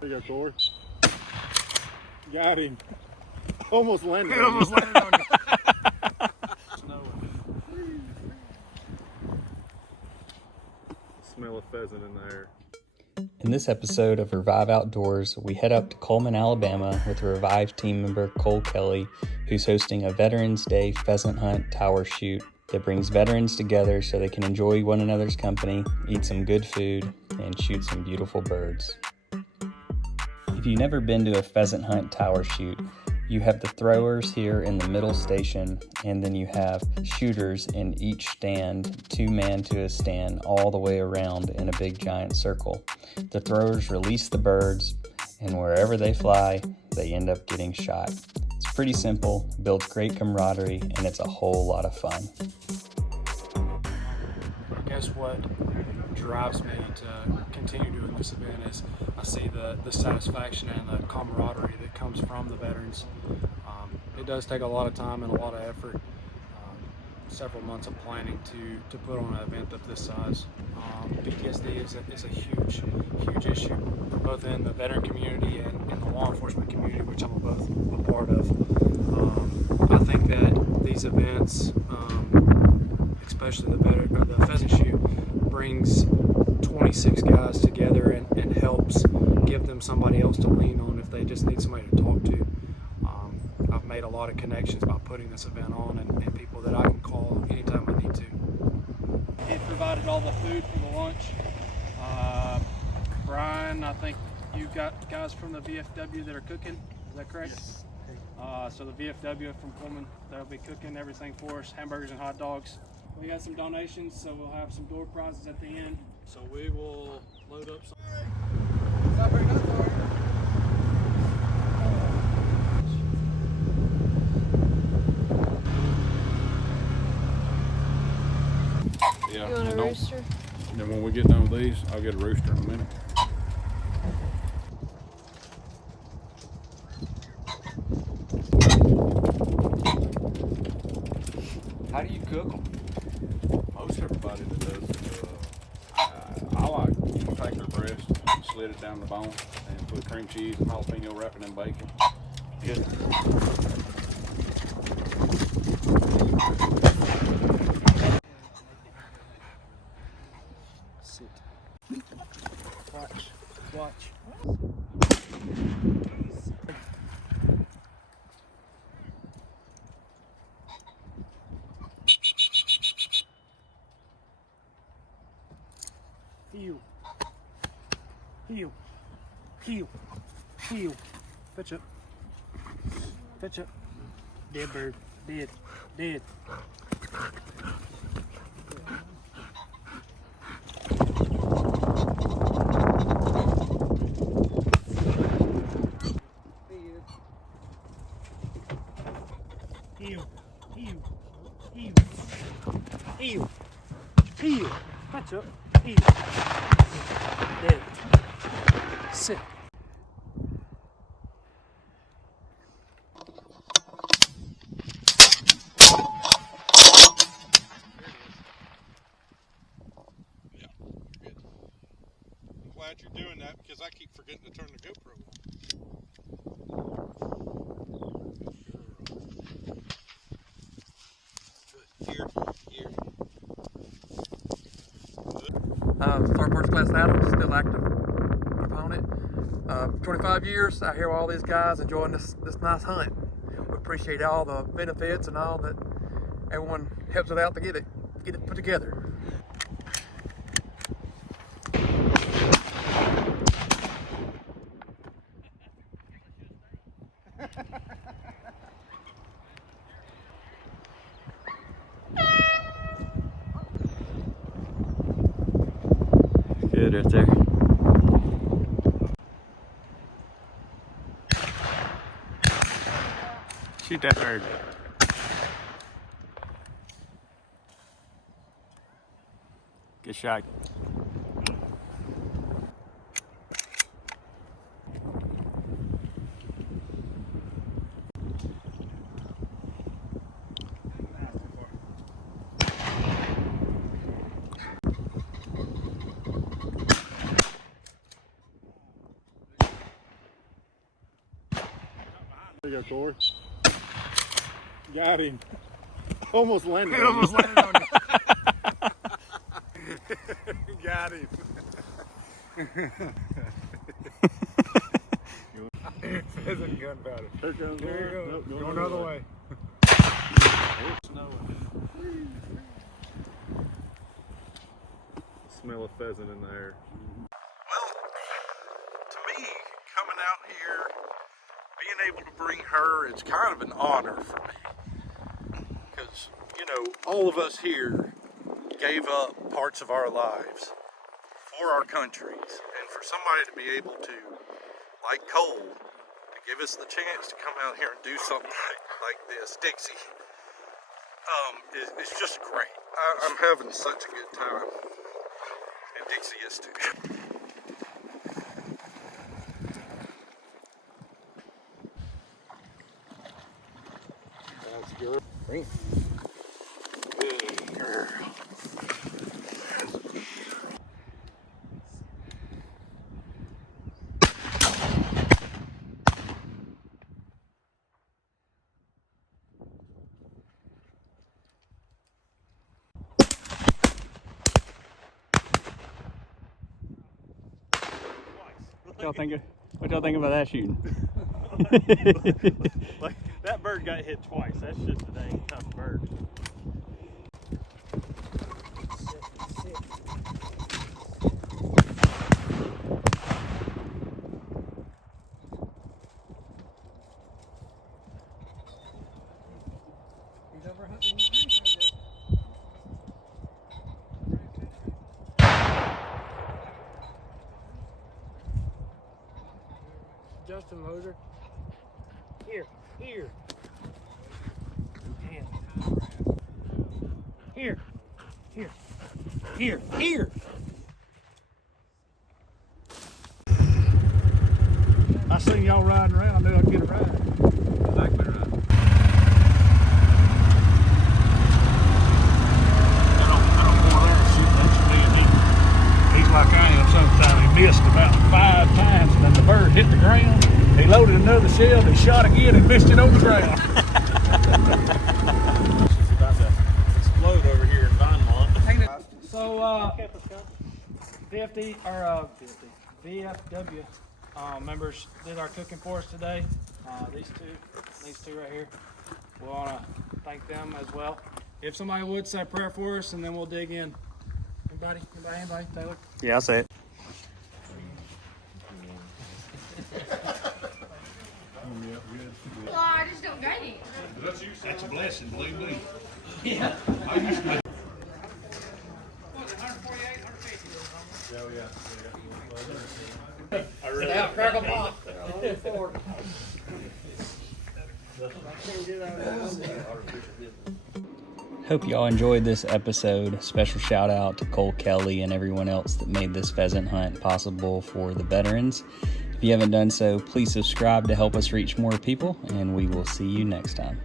There you go, Corey. Got him. Almost landed. It almost landed on you. Smell of pheasant in the air. In this episode of Revive Outdoors, we head up to Coleman, Alabama with Revive team member Cole Kelley, who's hosting a Veterans Day pheasant hunt tower shoot that brings veterans together so they can enjoy one another's company, eat some good food, and shoot some beautiful birds. If you've never been to a pheasant hunt tower shoot, you have the throwers here in the middle station, and then you have shooters in each stand, 2 man to a stand, all the way around in a big giant circle. The throwers release the birds, and wherever they fly, they end up getting shot. It's pretty simple, builds great camaraderie, and it's a whole lot of fun. I guess what drives me to continue doing this event is I see the satisfaction and the camaraderie that comes from the veterans. It does take a lot of time and a lot of effort, several months of planning to put on an event of this size. PTSD is a huge issue, both in the veteran community and in the law enforcement community, which I'm both a part of. I think that these events, especially the pheasant shoot, brings 26 guys together and helps give them somebody else to lean on if they just need somebody to talk to. I've made a lot of connections by putting this event on and people that I can call anytime I need to. He provided all the food for the lunch. Brian, I think you've got guys from the VFW that are cooking, is that correct? Yes. So the VFW from Coleman, they'll be cooking everything for us, hamburgers and hot dogs. We got some donations, so we'll have some door prizes at the end. So we will load up some. Stop bringing up for you. Yeah. You want a rooster? Then when we get done with these, I'll get a rooster in a minute. How do you cook them? Most everybody that does it, I like take their breast, slit it down the bone, and put cream cheese and jalapeno wrapping in bacon. Good. Sit. Watch. Heel. Fetch up. Dead bird. Dead. Heel. Fetch up. Heel. Dead. Sit. Glad you're doing that because I keep forgetting to turn the GoPro on. Here. Sergeant First Class Adams, still active proponent. 25 years out here with all these guys enjoying this nice hunt. We appreciate all the benefits and all that everyone helps us out to get it put together. Good right there. Shoot that bird. Good shot. There you go, Corey. Got him. Almost landed. It almost landed on you. Got him. Pheasant gunpowder. There goes There you go. Nope, Go another way. Smell of pheasant in the air. Well, to me, coming out here, being able to bring her, it's kind of an honor for me. Because, you know, all of us here gave up parts of our lives for our countries. And for somebody to be able to, like Cole, to give us the chance to come out here and do something like this, Dixie, it's just great. I'm having such a good time. And Dixie is too. That's good. Good girl. What y'all think about that shooting? Like, that bird got hit twice. That's just a dang tough bird. He's over hunting the green treasure. Justin Moser. Here. Here. Here. I seen y'all riding around. I knew I'd get a ride. Exactly right. I don't want that shit. That's me and him. He's like I am sometimes. He missed about 5 times and then the bird hit the ground. He loaded another shell, he shot again and missed it on the ground. It's about to explode over here in Vinemont. So, VFW members did our cooking for us today. These two right here. We want to thank them as well. If somebody would say a prayer for us, and then we'll dig in. Anybody? Taylor? Yeah, I'll say it. Well, I just don't got any. That's a blessing, believe me. Yeah. Crackle pop. Hope y'all enjoyed this episode. Special shout out to Cole Kelley and everyone else that made this pheasant hunt possible for the veterans. If you haven't done so, please subscribe to help us reach more people, and we will see you next time.